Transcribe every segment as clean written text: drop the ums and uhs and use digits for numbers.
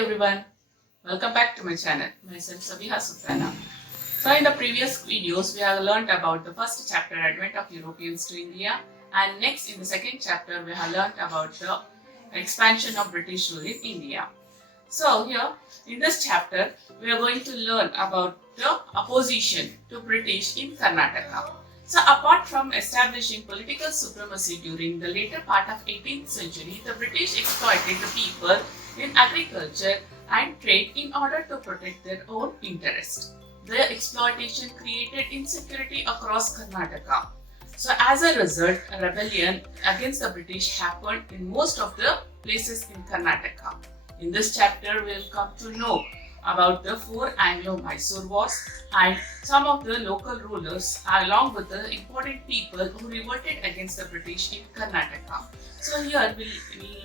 everyone, welcome back to my channel. Myself Sabiha Sultana. So in the previous videos we have learnt about the first chapter, Advent of Europeans to India, and next in the second chapter we have learnt about the expansion of British rule in India. So here in this chapter we are going to learn about the opposition to British in Karnataka. So apart from establishing political supremacy during the later part of 18th century, the British exploited the people in agriculture and trade in order to protect their own interest. The exploitation created insecurity across Karnataka. So as a result, a rebellion against the British happened in most of the places in Karnataka. In this chapter, we will come to know about the Four Anglo Mysore Wars and some of the local rulers along with the important people who revolted against the British in Karnataka. So here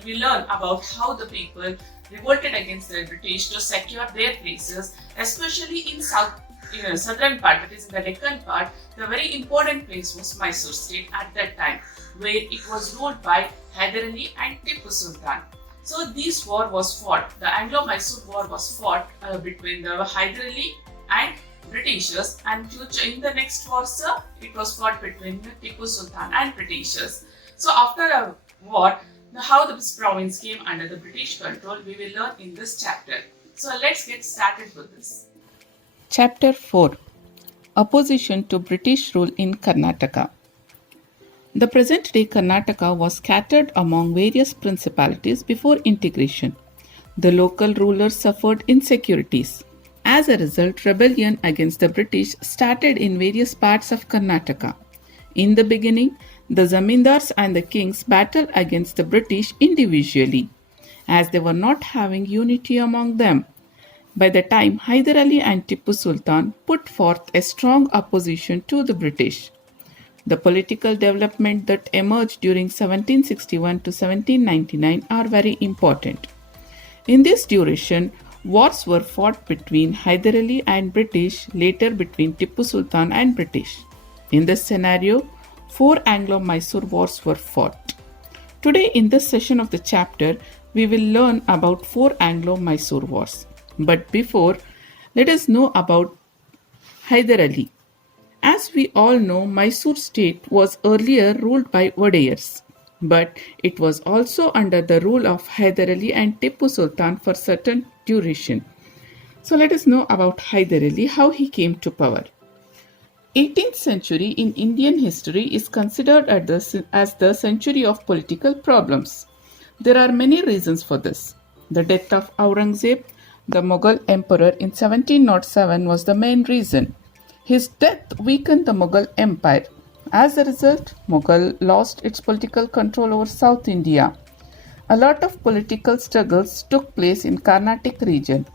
we learn about how the people revolted against the British to secure their places, especially in southern part, that is in the Deccan part. The very important place was Mysore state at that time, where it was ruled by Hyder Ali and Tipu Sultan. So this war was fought, the Anglo Mysore War was fought between the Hyder Ali and Britishers, and in the next war it was fought between Tipu Sultan and Britishers. So after a war, how this province came under the British control, we will learn in this chapter. So let's get started with this. Chapter 4 Opposition to British rule in Karnataka. The present-day Karnataka was scattered among various principalities before integration. The local rulers suffered insecurities. As a result, rebellion against the British started in various parts of Karnataka. In the beginning, the zamindars and the kings battled against the British individually, as they were not having unity among them. By the time Hyder Ali and Tipu Sultan put forth a strong opposition to the British. The political development that emerged during 1761 to 1799 are very important. In this duration, wars were fought between Hyder Ali and British, later between Tipu Sultan and British. In this scenario, Four Anglo Mysore Wars were fought. Today in this session of the chapter, we will learn about Four Anglo Mysore Wars. But before, let us know about Hyder Ali. As we all know, Mysore state was earlier ruled by Wadayars, but it was also under the rule of Hyder Ali and Tipu Sultan for certain duration. So let us know about Hyder Ali, how he came to power. 18th century in Indian history is considered as the century of political problems. There are many reasons for this. The death of Aurangzeb, the Mughal emperor in 1707 was the main reason. His death weakened the Mughal Empire. As a result, Mughal lost its political control over South India. A lot of political struggles took place in Carnatic region.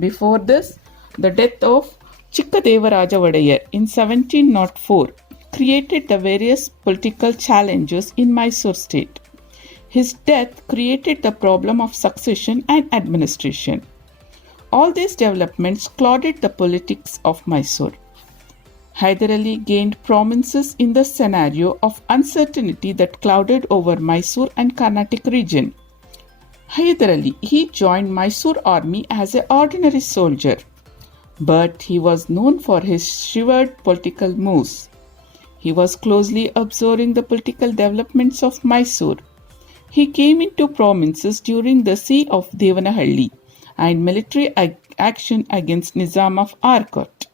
Before this, the death of Chikkadevaraja Wadayar in 1704 created the various political challenges in Mysore state. His death created the problem of succession and administration. All these developments clouded the politics of Mysore. Hyder Ali gained prominence in the scenario of uncertainty that clouded over Mysore and Carnatic region. Hyder Ali, he joined Mysore army as an ordinary soldier, but he was known for his shrewd political moves. He was closely observing the political developments of Mysore. He came into prominence during the siege of Devanahalli and military action against Nizam of Arcot.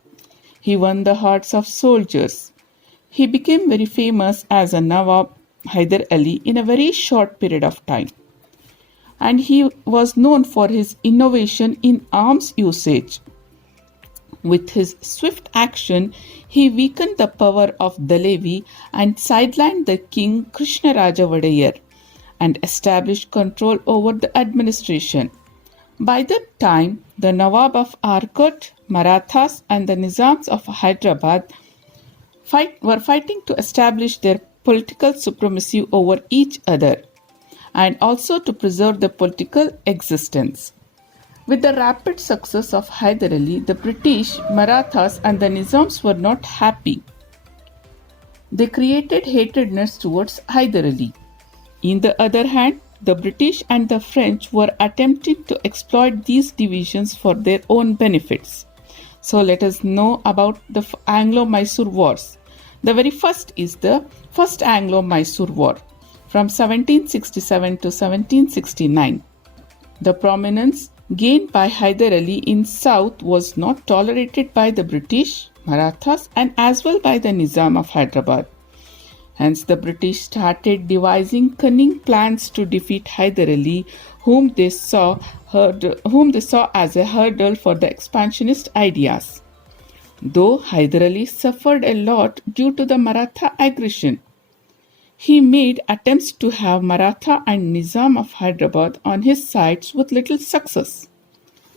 He won the hearts of soldiers. He became very famous as a Nawab Hyder Ali in a very short period of time. And he was known for his innovation in arms usage. With his swift action, he weakened the power of Dalevi and sidelined the king Krishnaraja Wadayar and established control over the administration. By that time, the Nawab of Arcot, Marathas and the Nizams of Hyderabad were fighting to establish their political supremacy over each other and also to preserve the political existence. With the rapid success of Hyder Ali, the British, Marathas and the Nizams were not happy. They created hatredness towards Hyder Ali. On the other hand, The British and the French were attempting to exploit these divisions for their own benefits. So let us know about the Anglo Mysore Wars. The very first is the First Anglo Mysore War from 1767 to 1769. The prominence gained by Hyder Ali in South was not tolerated by the British, Marathas, and as well by the Nizam of Hyderabad. Hence, the British started devising cunning plans to defeat Hyder Ali, whom they saw as a hurdle for the expansionist ideas. Though Hyder Ali suffered a lot due to the Maratha aggression, he made attempts to have Maratha and Nizam of Hyderabad on his sides with little success.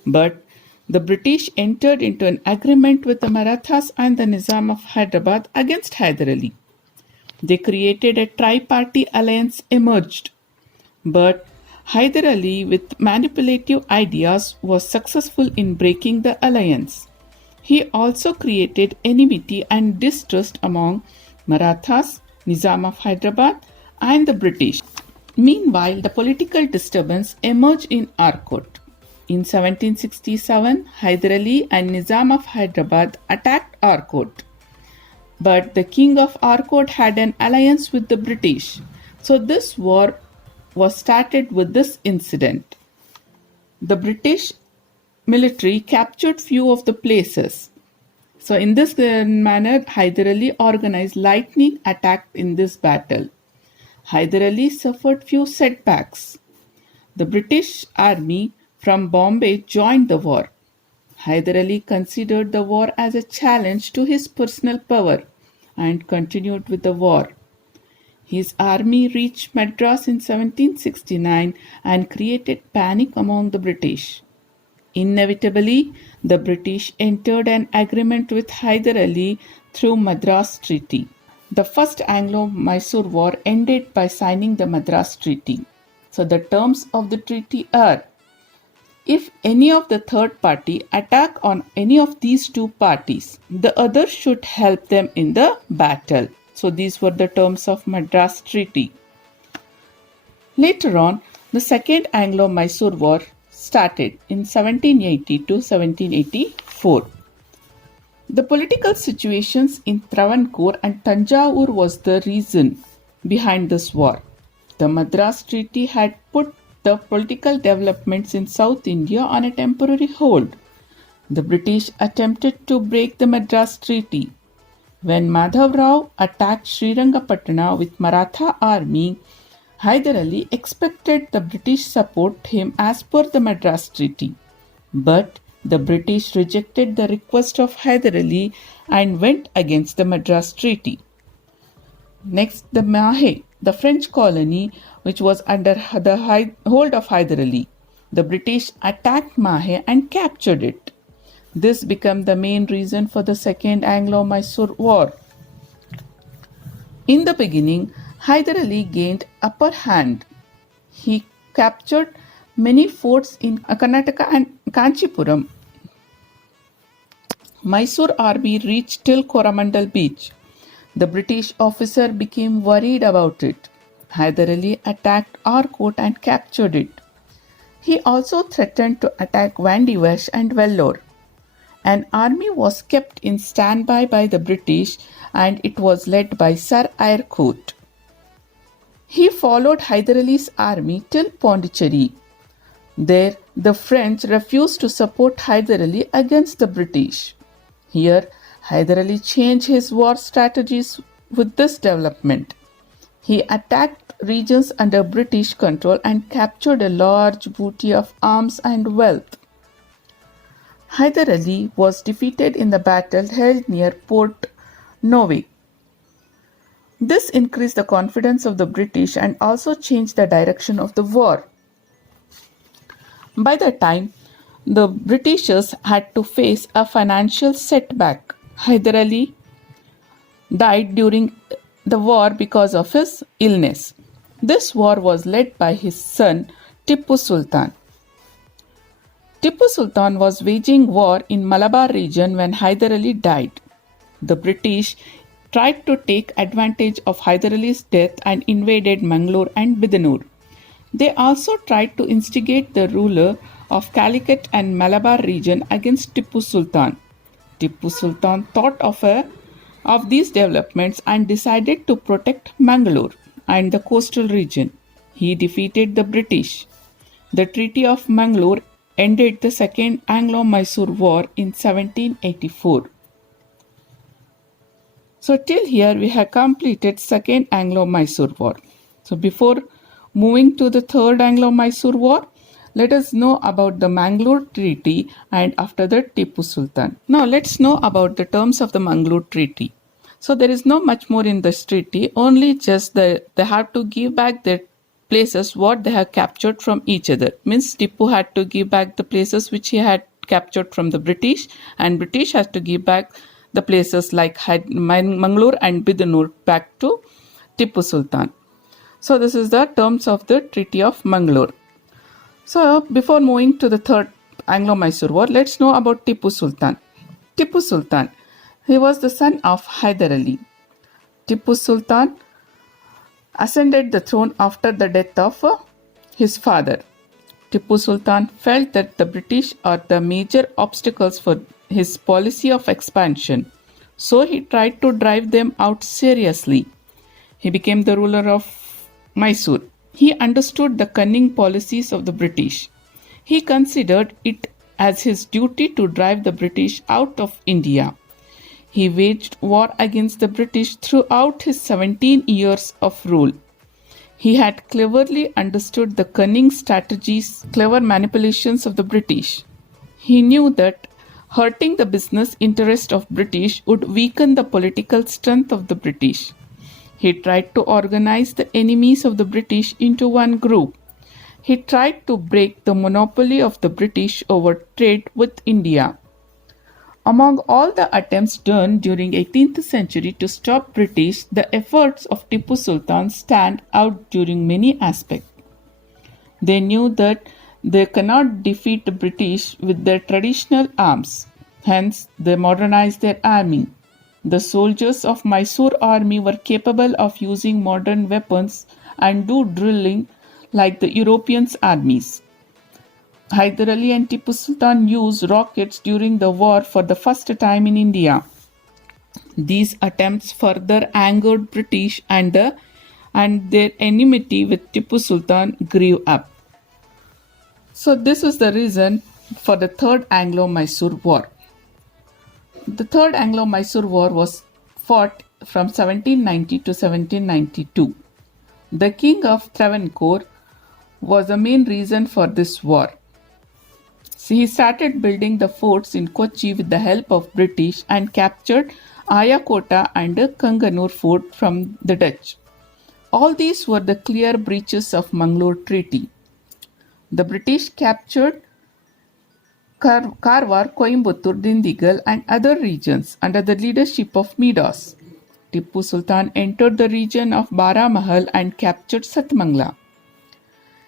But the British entered into an agreement with the Marathas and the Nizam of Hyderabad against Hyder Ali. They created a tri-party alliance emerged. But Hyder Ali, with manipulative ideas, was successful in breaking the alliance. He also created enmity and distrust among Marathas, Nizam of Hyderabad, and the British. Meanwhile, the political disturbance emerged in Arcot. In 1767, Hyder Ali and Nizam of Hyderabad attacked Arcot. But the king of Arcot had an alliance with the British. So this war was started with this incident. The British military captured few of the places. So in this manner, Hyder Ali organized lightning attack in this battle. Hyder Ali suffered few setbacks. The British army from Bombay joined the war. Hyder Ali considered the war as a challenge to his personal power and continued with the war. His army reached Madras in 1769 and created panic among the British. Inevitably, the British entered an agreement with Hyder Ali through Madras Treaty. The First Anglo Mysore War ended by signing the Madras Treaty. So the terms of the treaty are: if any of the third party attack on any of these two parties, the other should help them in the battle. So these were the terms of Madras Treaty. Later on, the Second Anglo-Mysore War started in 1780 to 1784. The political situations in Travancore and Tanjavur was the reason behind this war. The Madras Treaty had put the political developments in South India on a temporary hold. The British attempted to break the Madras Treaty. When Madhav Rao attacked Srirangaputana with Maratha army, Hyder Ali expected the British support him as per the Madras Treaty. But the British rejected the request of Hyder Ali and went against the Madras Treaty. Next, the Mahe, the French colony, which was under the hold of Hyder Ali. The British attacked Mahe and captured it. This became the main reason for the Second Anglo-Mysore War. In the beginning, Hyder Ali gained upper hand. He captured many forts in Karnataka and Kanchipuram. Mysore army reached till Coromandel beach. The British officer became worried about it. Hyder Ali attacked Arcot and captured it. He also threatened to attack Vandivash and Vellore. An army was kept in standby by the British and it was led by Sir Eyre Coote. He followed Hyder Ali's army till Pondicherry. There, the French refused to support Hyder Ali against the British. Here, Hyder Ali changed his war strategies with this development. He attacked regions under British control and captured a large booty of arms and wealth. Hyder Ali was defeated in the battle held near Port Novi. This increased the confidence of the British and also changed the direction of the war. By the time, the Britishers had to face a financial setback. Hyder Ali died during the war because of his illness. This war was led by his son Tippu Sultan. Tipu Sultan was waging war in Malabar region when Hyder Ali died. The British tried to take advantage of Hyder Ali's death and invaded Mangalore and Bidanur. They also tried to instigate the ruler of Calicut and Malabar region against Tippu Sultan. Tippu Sultan thought of these developments and decided to protect Mangalore and the coastal region. He defeated the British. The Treaty of Mangalore ended the Second Anglo Mysore War in 1784. So till here we have completed Second Anglo Mysore War. So before moving to the Third Anglo Mysore War, let us know about the Mangalore Treaty and after that Tipu Sultan. Now let's know about the terms of the Mangalore Treaty. So there is not much more in this treaty, only just they have to give back their places what they have captured from each other. Means Tipu had to give back the places which he had captured from the British, and British has to give back the places like Mangalore and Bidanur back to Tipu Sultan. So this is the terms of the Treaty of Mangalore. So before moving to the Third Anglo-Mysore War, let's know about Tipu Sultan. Tipu Sultan, he was the son of Hyder Ali. Tipu Sultan ascended the throne after the death of his father. Tipu Sultan felt that the British are the major obstacles for his policy of expansion, so he tried to drive them out seriously. He became the ruler of Mysore. He understood the cunning policies of the British. He considered it as his duty to drive the British out of India. He waged war against the British throughout his 17 years of rule. He had cleverly understood the cunning strategies, clever manipulations of the British. He knew that hurting the business interest of British would weaken the political strength of the British. He tried to organize the enemies of the British into one group. He tried to break the monopoly of the British over trade with India. Among all the attempts done during 18th century to stop British, the efforts of Tipu Sultan stand out during many aspects. They knew that they cannot defeat the British with their traditional arms. Hence, they modernized their army. The soldiers of Mysore army were capable of using modern weapons and do drilling like the European armies. Hyder Ali and Tipu Sultan used rockets during the war for the first time in India. These attempts further angered British and their enmity with Tipu Sultan grew up. So this was the reason for the Third Anglo-Mysore War. The Third Anglo-Mysore War was fought from 1790 to 1792. The King of Travancore was the main reason for this war. So he started building the forts in Kochi with the help of British and captured Ayakota and Kanganur fort from the Dutch. All these were the clear breaches of Mangalore Treaty. The British captured Karwar, Coimbatore, Dindigul and other regions under the leadership of Madras. Tipu Sultan entered the region of Baramahal and captured Satmangla.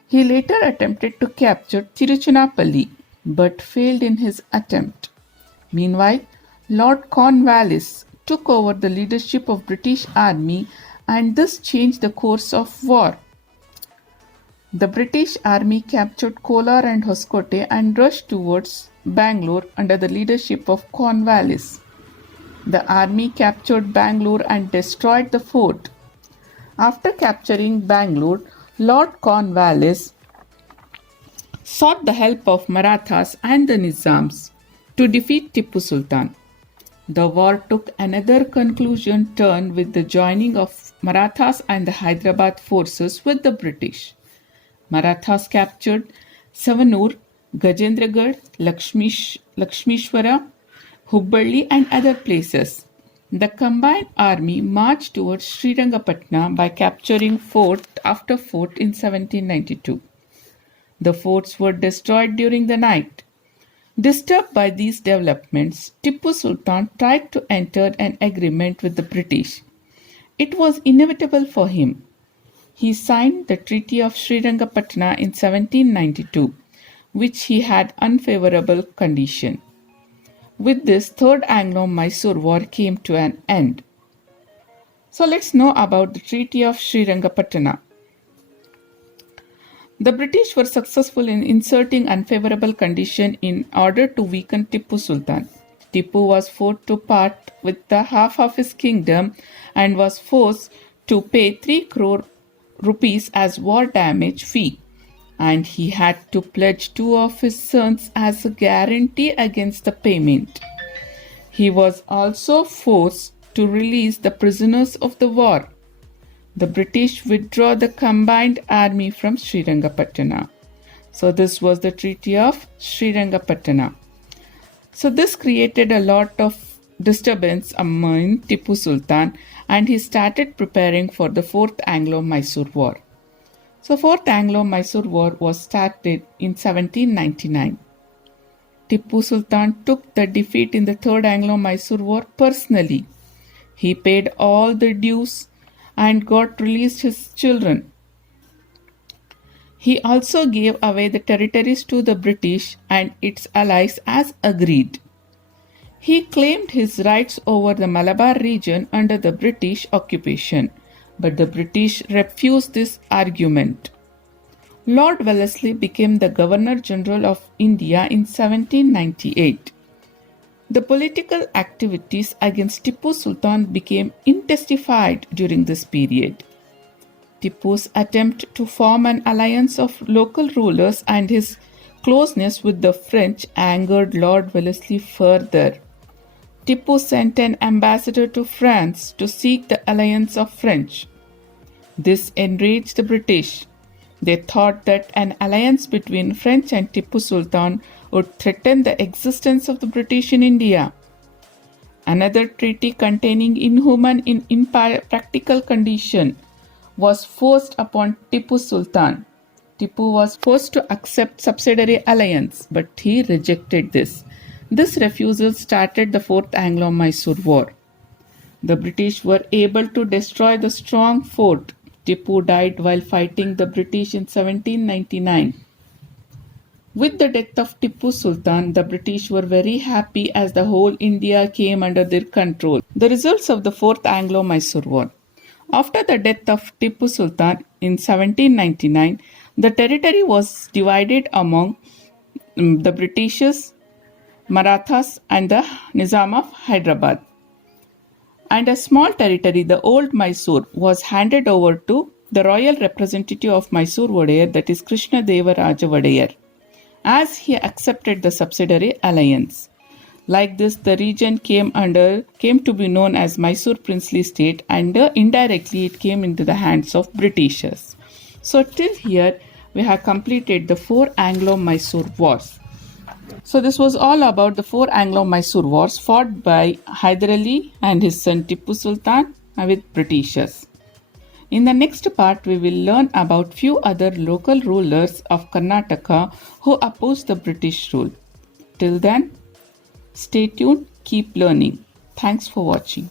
He later attempted to capture Tiruchinappalli but failed in his attempt. Meanwhile, Lord Cornwallis took over the leadership of British Army and this changed the course of war. The British Army captured Kolar and Hoskote and rushed towards Bangalore under the leadership of Cornwallis. The army captured Bangalore and destroyed the fort. After capturing Bangalore, Lord Cornwallis sought the help of Marathas and the Nizams to defeat Tipu Sultan. The war took another conclusion turn with the joining of Marathas and the Hyderabad forces with the British. Marathas captured Savanur, Gajendragarh, Lakshmishwara, Hubballi and other places. The combined army marched towards Srirangaputana by capturing fort after fort in 1792. The forts were destroyed during the night. Disturbed by these developments, Tipu Sultan tried to enter an agreement with the British. It was inevitable for him. He signed the Treaty of Srirangaputana in 1792, which he had unfavorable condition. With this, Third Anglo-Mysore War came to an end. So let's know about the Treaty of Srirangaputana. The British were successful in inserting unfavorable conditions in order to weaken Tippu Sultan. Tippu was forced to part with the half of his kingdom and was forced to pay 3 crore rupees as war damage fee, and he had to pledge 2 of his sons as a guarantee against the payment. He was also forced to release the prisoners of the war. The British withdrew the combined army from Srirangaputana. So this was the Treaty of Srirangaputana. So this created a lot of disturbance among Tipu Sultan, and he started preparing for the Fourth Anglo Mysore War. So Fourth Anglo Mysore War was started in 1799. Tipu Sultan took the defeat in the Third Anglo Mysore War personally. He paid all the dues and got released his children. He also gave away the territories to the British and its allies as agreed. He claimed his rights over the Malabar region under the British occupation, but the British refused this argument. Lord Wellesley became the Governor General of India in 1798. The political activities against Tipu Sultan became intensified during this period. Tipu's attempt to form an alliance of local rulers and his closeness with the French angered Lord Wellesley further. Tipu sent an ambassador to France to seek the alliance of French. This enraged the British. They thought that an alliance between French and Tipu Sultan would threaten the existence of the British in India. Another treaty containing inhuman and impractical conditions was forced upon Tipu Sultan. Tipu was forced to accept subsidiary alliance, but he rejected this. This refusal started the Fourth Anglo Mysore War. The British were able to destroy the strong fort. Tipu died while fighting the British in 1799. With the death of Tipu Sultan, the British were very happy as the whole India came under their control. The results of the Fourth Anglo Mysore War. After the death of Tipu Sultan in 1799, the territory was divided among the Britishers, Marathas, and the Nizam of Hyderabad. And a small territory, the old Mysore, was handed over to the royal representative of Mysore Wadeyar, that is Krishna Deva Raja Wadeyar, as he accepted the subsidiary alliance. Like this, the region came to be known as Mysore Princely State, and indirectly it came into the hands of Britishers. So till here, we have completed the Four Anglo Mysore Wars. So this was all about the Four Anglo Mysore Wars fought by Hyder Ali and his son Tipu Sultan with Britishers. In the next part, we will learn about few other local rulers of Karnataka who opposed the British rule. Till then, stay tuned, keep learning. Thanks for watching.